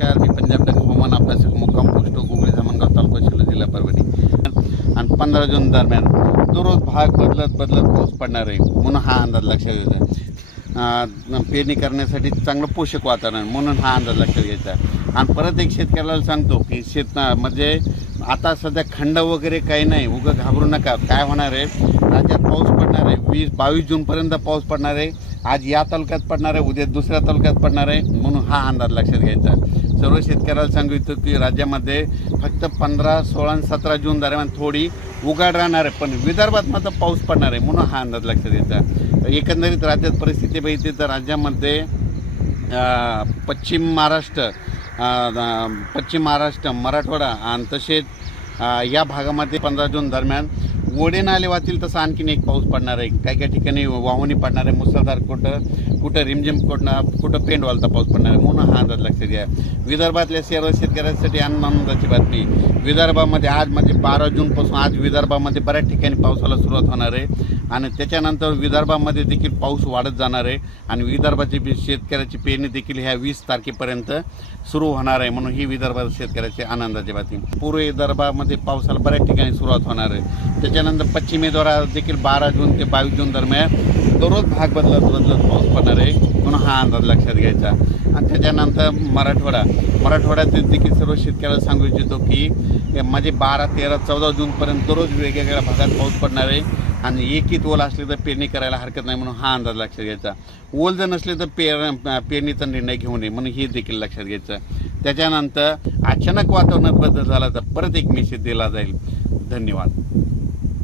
नमस्कार मी पंजाब डक हवामान अभ्यासक मुक्काम पोस्ट गुगळी धामणगाव तालुका शिलो जिल्हा परभणी. आणि पंधरा जून दरम्यान दररोज भाग बदलत बदलत पाऊस पडणार आहे. म्हणून हा अंदाज लक्षात घ्यायचा आहे. पेरणी करण्यासाठी चांगलं पोषक वातावरण म्हणून हा अंदाज लक्षात घ्यायचा आणि परत एक शेतकऱ्याला सांगतो की शेत म्हणजे आता सध्या खंड वगैरे काही नाही उगं घाबरू नका. काय होणार आहे? राज्यात पाऊस पडणार आहे. वीस बावीस जूनपर्यंत पाऊस पडणार आहे. आज या तालुक्यात पडणार आहे उद्या दुसऱ्या तालुक्यात पडणार आहे. म्हणून हा अंदाज लक्षात घ्यायचा सर्व शेतकऱ्याला सांगू इच्छितो की राज्यामध्ये फक्त पंधरा सोळा आणि सतरा जून दरम्यान थोडी उघाड राहणार आहे. पण विदर्भात मात्र पाऊस पडणार आहे म्हणून हा अंदाज लक्षात घ्यायचा एकंदरीत राज्यात परिस्थिती बघितली तर राज्यामध्ये पश्चिम महाराष्ट्र पश्चिम महाराष्ट्र मराठवाडा आणि तसेच या भागामध्ये पंधरा जून दरम्यान ओढे नाले वाहतील तसं आणखीन एक पाऊस पडणार आहे. काही काही ठिकाणी वाहुनी पडणार आहे. मुसळधार कुठं कुठं रिमझिम कुठं कुठं पेंडवालचा पाऊस पडणार आहे म्हणून हा अंदाज लक्षात घ्या. विदर्भातल्या सर्व शेतकऱ्यांसाठी आनंदाची बातमी. विदर्भामध्ये आज म्हणजे बारा जूनपासून आज विदर्भामध्ये बऱ्याच ठिकाणी पावसाला सुरुवात होणार आहे. आणि त्याच्यानंतर विदर्भामध्ये देखील पाऊस वाढत जाणार आहे. आणि विदर्भाची बी- शेतकऱ्याची पेरणी देखील ह्या वीस तारखेपर्यंत सुरू होणार आहे म्हणून ही विदर्भात शेतकऱ्याची आनंदाची बातमी. पूर्व विदर्भामध्ये पावसाला बऱ्याच ठिकाणी सुरुवात होणार आहे. त्याच्या त्याच्यानंतर पश्चिमेद्वारा देखील बारा जून ते बावीस जून दरम्यान दररोज भाग बदलत बदलत पाऊस पडणार आहे. म्हणून हा अंदाज लक्षात घ्यायचा. आणि त्याच्यानंतर मराठवाडा. मराठवाड्यातील देखील सर्व शेतकऱ्याला सांगू इच्छितो की म्हणजे बारा तेरा चौदा जूनपर्यंत दररोज वेगवेगळ्या भागात पाऊस पडणार आहे. आणि एकीत ओल असले तर पेरणी करायला हरकत नाही म्हणून हा अंदाज लक्षात घ्यायचा. ओल जर नसले तर पेर पेरणीचा निर्णय घेऊ नये म्हणून हे देखील लक्षात घ्यायचं. त्याच्यानंतर अचानक वातावरणात बदल झाला तर परत एक मेसेज दिला जाईल. धन्यवाद.